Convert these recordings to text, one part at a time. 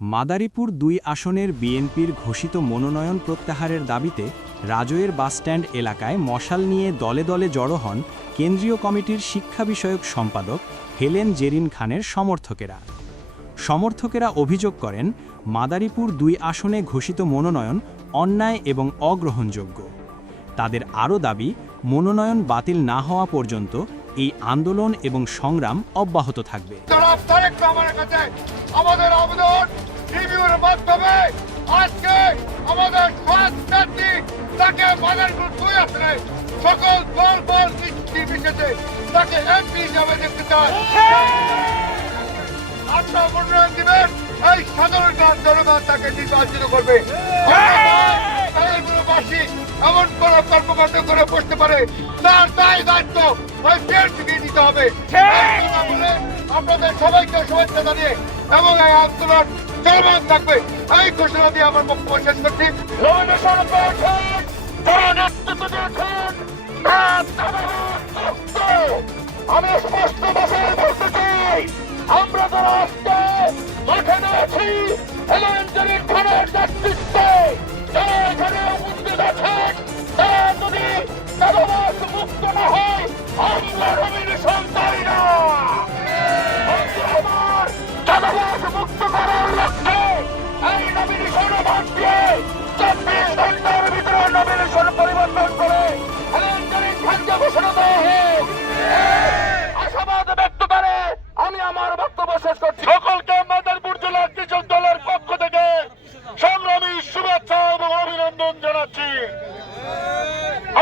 মাদারীপুর ২ আসনের বিএনপির ঘোষিত মনোনয়ন প্রত্যাহারের দাবিতে রাজৈর বাসস্ট্যান্ড এলাকায় মশাল নিয়ে দলে দলে জড়ো হন কেন্দ্রীয় কমিটির শিক্ষা বিষয়ক সম্পাদক হেলেন জেরিন খানের সমর্থকেরা অভিযোগ করেন মাদারীপুর ২ আসনে ঘোষিত মনোনয়ন অন্যায় এবং অগ্রহণযোগ্য। তাদের আরও দাবি, মনোনয়ন বাতিল না হওয়া পর্যন্ত এই আন্দোলন এবং সংগ্রাম অব্যাহত থাকবে। আমাদের আবেদন রিভিউর মাধ্যমে আজকে আমাদের প্রার্থী তাকে মাদারীপুর ২ আসনে সকল দল নির্বিশেষে তাকে এমপি হিসাবে দেখতে চায়। আপনার মনোনয়ন দিবেন, এই সাধারণ জনগণ তাকে নির্বাচিত করবে। এমন কোন কর্মকাণ্ড করে বসতে পারে তার দায়িত্ব ওই বিএনপিকে নিতে হবে। আপনাদের সবাইকে শুভেচ্ছা জানিয়ে এবং এই আন্দোলন চলমান থাকবে এই ঘোষণা দিয়ে আমার বক্তব্য শেষ করছি। আমি স্পষ্ট ভাষায় বলতে চাই, আমরা যারা আজকে মাঠে নেমেছি হেলেন জেরিন খানের নেতৃত্বে, যারা এখানে উপস্থিত আছেন, তারা যদি চাঁদাবাজ মুক্ত না হয় আমরা নমিনেশন চাই না। চাঁদাবাজ মুক্ত করার লক্ষ্যে এই নমিনেশন বাদ দিয়ে ২৪ ঘন্টার ভিতরে নমিনেশন পরিবর্তন করে হেলেন জেরিন খানকে ঘোষণা দেওয়া হোক। আশাবাদ ব্যক্ত করে আমি আমার বক্তব্য শেষ করছি। সকলকে মাদারীপুর জেলা কৃষক দলের পক্ষ থেকে সংগ্রামী শুভেচ্ছা এবং অভিনন্দন জানাচ্ছি।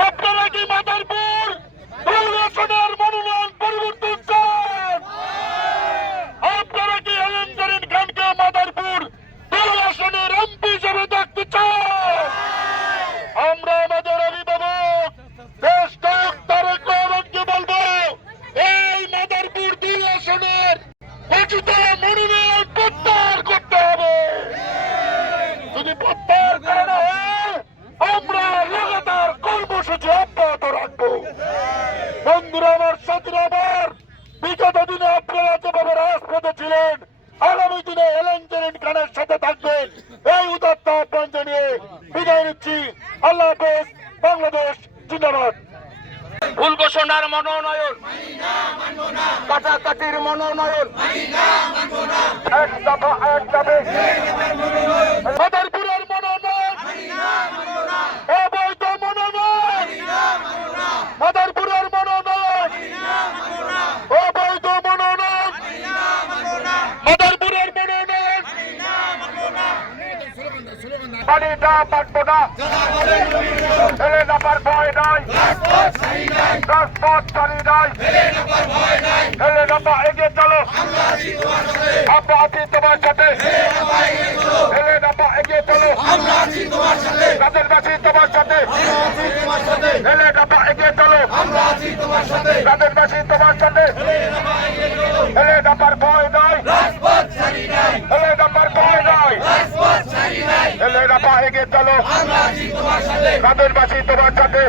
আপনারা কি মাদারীপুর ২ আসনের মনোনয়ন পরিবর্তন চান? আপনারা কি হেলেন জেরিন খানকে মাদারীপুর ২ আসনের এমপি হিসেবে দেখতে চান? আমরা আমাদের অভিভাবক দেশ নায়ক তারেক রহমানকে বলবো, এই মাদারীপুর ২ আসনের ঘোষিত মনোনয়ন প্রত্যাহার করতে হবে। যদি প্রত্যাহার করে না হয় আমরা লাগাতার কর্মসূচি অব্যাহত রাখবো। বন্ধুরা আমার, সাথীরা আমার, বিগত দিনে আপনারা যেভাবে রাজপথে ছিলেন আগামী দিনে হেলেন জেরিন খানের সাথে থাকবেন এই উদাত্ত আহ্বান জানিয়ে বিদায় নিচ্ছি। আল্লাহ হাফেজ। বাংলাদেশ জিন্দাবাদ। ভুল ঘোষণার মনোনয়ন, কাটাকাটির মনোনয়ন, এক দফা এক দাবি, মাদারীপুরের মনোনয়ন, অবৈধ মনোনয়ন, মাদারীপুরের মনোনয়ন, অবৈধ মনোনয়ন, মাদারীপুরের মনোনয়ন, পানি না পাঠবো না, ছেলে নাপার ভয় নাই, রাজপথ ছাড়ি নাই, ছেলে নাপা এগিয়ে চলো, আমরা আছি তোমার সাথে, ছেলে নাপা এগিয়ে চলো, আমরা আছি তোমার সাথে, রাজেরবাসী তোমার সাথে, ছেলে নাপা এগিয়ে চলো, আমরা আছি তোমার সাথে, রাজেরবাসী তোমার সাথে, ছেলে নাপার ভয় নাই, ছেলে নাপার ভয় নাই, ছেলে নাপা এগিয়ে চলো, আমরা আছি তোমার সাথে, রাজেরবাসী তোমার সাথে।